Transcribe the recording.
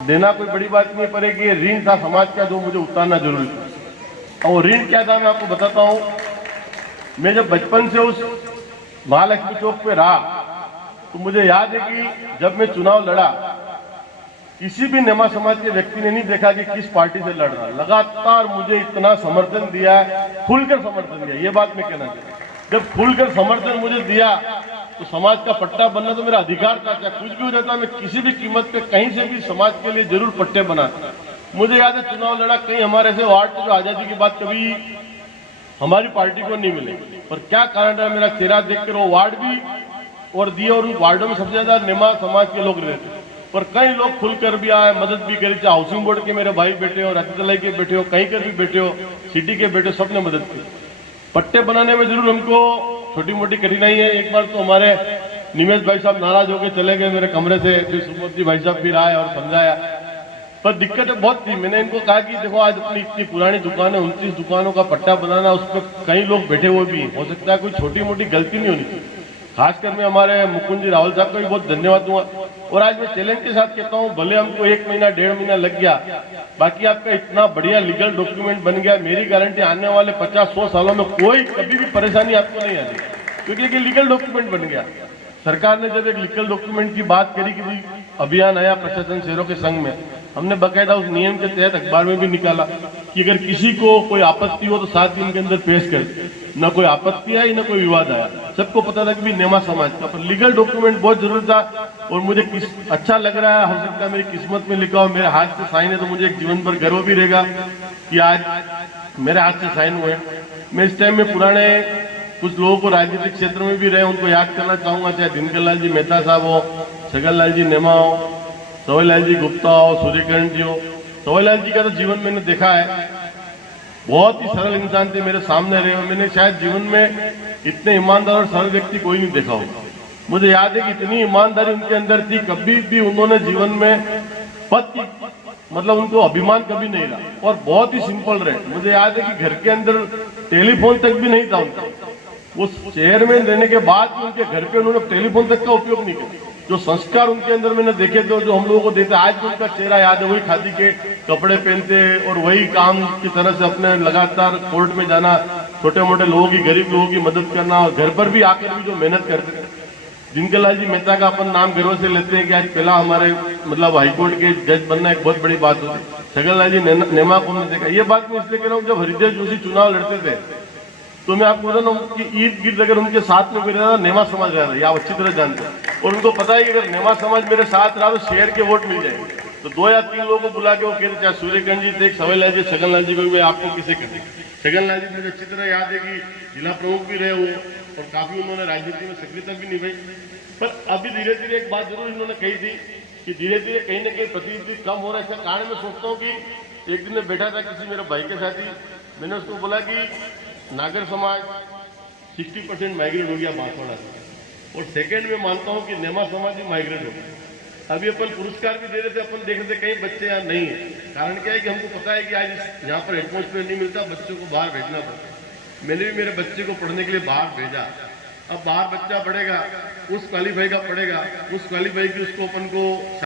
देना कोई बड़ी बात नहीं, पर एक ये ऋण था समाज का जो मुझे उतारना जरूरी था। और ऋण क्या था मैं आपको बताता हूँ। मैं जब बचपन से उस महालक्ष्मी चौक पे रहा तो मुझे याद है कि जब मैं चुनाव लड़ा, किसी भी नेमा समाज के व्यक्ति ने नहीं देखा कि किस पार्टी से लड़ रहा, लगातार मुझे इतना समर्थन दिया है, खुलकर समर्थन दिया। ये बात मैं कहना चाहता हूँ, जब खुलकर समर्थन मुझे दिया तो समाज का पट्टा बनना तो मेरा अधिकार था। चाहे कुछ भी हो जाता, मैं किसी भी कीमत पे कहीं से भी समाज के लिए जरूर पट्टे बनाता। मुझे याद है चुनाव लड़ा, कहीं हमारे ऐसे वार्ड जो आजादी की बात कभी हमारी पार्टी को नहीं मिले, पर क्या कारण रहा, मेरा चेहरा देखकर वो वार्ड भी और दिए, और उन वार्डों में सबसे ज्यादा नेमा समाज के लोग रहते, पर कई लोग खुलकर भी आए, मदद भी करी। चाहे हाउसिंग बोर्ड के मेरे भाई बैठे हो, रतलाई के बैठे हो, कहीं कर भी बैठे हो, सिटी के बैठे हो, सबने मदद की। पट्टे बनाने में जरूर हमको छोटी मोटी कठिनाई है। एक बार तो हमारे निमेश भाई साहब नाराज होकर चले गए मेरे कमरे से, फिर सुमोद जी भाई साहब फिर आए और समझाया, पर दिक्कतें बहुत थी। मैंने इनको कहा कि देखो आज अपनी इतनी पुरानी दुकान है, 29 दुकानों का पट्टा बनाना, उस पर कई लोग बैठे हुए भी हो सकता है कोई छोटी मोटी गलती नहीं होनी चाहिए। खासकर मैं हमारे मुकुंद जी रावल साहब का भी बहुत धन्यवाद दूंगा। और आज मैं चैलेंज के साथ कहता हूं, भले हमको 1 महीना 1.5 महीना लग गया, बाकी आपका इतना बढ़िया लीगल डॉक्यूमेंट बन गया, मेरी गारंटी आने वाले 50-100 सालों में कोई कभी भी परेशानी आपको नहीं आनी, क्योंकि एक लीगल डॉक्यूमेंट बन गया। सरकार ने जब एक लीगल डॉक्यूमेंट की बात करी कि भाई अभियान आया प्रशासन शहरों के संघ में, हमने बकायदा उस नियम के तहत अखबार में भी निकाला कि अगर किसी को कोई आपत्ति हो तो 7 दिन के अंदर पेश कर। न कोई आपत्ति आई न कोई विवाद आया, सबको पता था कि भी नेमा समाज का, पर लीगल डॉक्यूमेंट बहुत जरूरी था। और मुझे अच्छा लग रहा है, हो सकता है मेरी किस्मत में लिखा हो, मेरे हाथ से साइन है, तो मुझे एक जीवन भर गर्व भी रहेगा कि आज मेरे हाथ से साइन हुए। मैं इस टाइम में पुराने कुछ लोगों को राजनीतिक क्षेत्र में भी रहे, उनको याद करना चाहूंगा, चाहे दिनकर लाल जी मेहता साहब हो, छगन लाल जी नेमा हो, सवाईलाल जी गुप्ता हो, सूर्यकिरण जी हो। सवाईलाल जी का तो जीवन मैंने देखा है, बहुत ही सरल इंसान थे, मेरे सामने रहे, और मैंने शायद जीवन में इतने ईमानदार और सरल व्यक्ति कोई नहीं देखा होगा। मुझे याद है कि इतनी ईमानदारी उनके अंदर थी, कभी भी उन्होंने जीवन में पद की मतलब उनको अभिमान कभी नहीं रहा, और बहुत ही सिंपल रहे। मुझे याद है कि घर के अंदर टेलीफोन तक भी नहीं था उनका, वो चेयरमैन रहने के बाद भी उनके घर पे उन्होंने टेलीफोन तक का उपयोग नहीं किया। जो संस्कार उनके अंदर मैंने देखे थे, जो हम लोगों को देते, आज भी उनका चेहरा याद है, वही खादी के कपड़े पहनते और वही काम की तरह से अपने लगातार कोर्ट में जाना, छोटे मोटे लोगों की, गरीब लोगों की मदद करना, और घर पर भी आकर भी जो मेहनत करते थे। दिनकर लाल जी मेहता का अपन नाम गर्व से लेते हैं कि आज पहला हमारे मतलब हाईकोर्ट के जज बनना एक बहुत बड़ी बात होती। छगन लाल जी नेमा को हमने देखा। ये बात मैं इसलिए कह रहा हूँ, जब हरिदेव जोशी चुनाव लड़ते थे तो मैं आपको बता रहा हूँ कि ईद गिर्द अगर उनके साथ में कोई रहता, नेमा समाज रह रहा है, आप अच्छी तरह जानते हैं, और उनको पता है कि अगर नेमा समाज मेरे साथ रहा तो शहर के वोट मिल जाएंगे। तो 2 या 3 लोगों को बुला के वो कहते, चाहे सूर्यकांत जी थे, सवाईलाल जी, छगन लाल जी को, भाई आपको किसे करते। छगन लाल जी मुझे अच्छी तरह याद है कि जिला प्रमुख भी रहे वो, और काफी उन्होंने राजनीति में सक्रियता भी निभाई। पर अभी धीरे धीरे एक बात जरूर इन्होंने कही थी कि धीरे धीरे कहीं ना कहीं प्रतिनिधि कम हो रहा है। इसका कारण मैं सोचता हूँ कि एक दिन में बैठा था किसी मेरे भाई के साथ ही, मैंने उसको बोला कि नागर समाज 60% माइग्रेट हो गया बांसवाड़ा से, और सेकंड में मानता हूं कि नेमा समाज भी माइग्रेट हो गया। अभी अपन पुरस्कार भी दे रहे थे, अपन देख रहे थे कई बच्चे यहाँ नहीं है। कारण क्या है कि हमको पता है कि आज यहाँ पर एटमोस्फेयर नहीं मिलता, बच्चों को बाहर भेजना पड़ता। मैंने भी मेरे बच्चे को पढ़ने के लिए बाहर भेजा। अब बाहर बच्चा पढ़ेगा, उस क्वालिफाई का पढ़ेगा, उस क्वालिफाई की उसको अपन को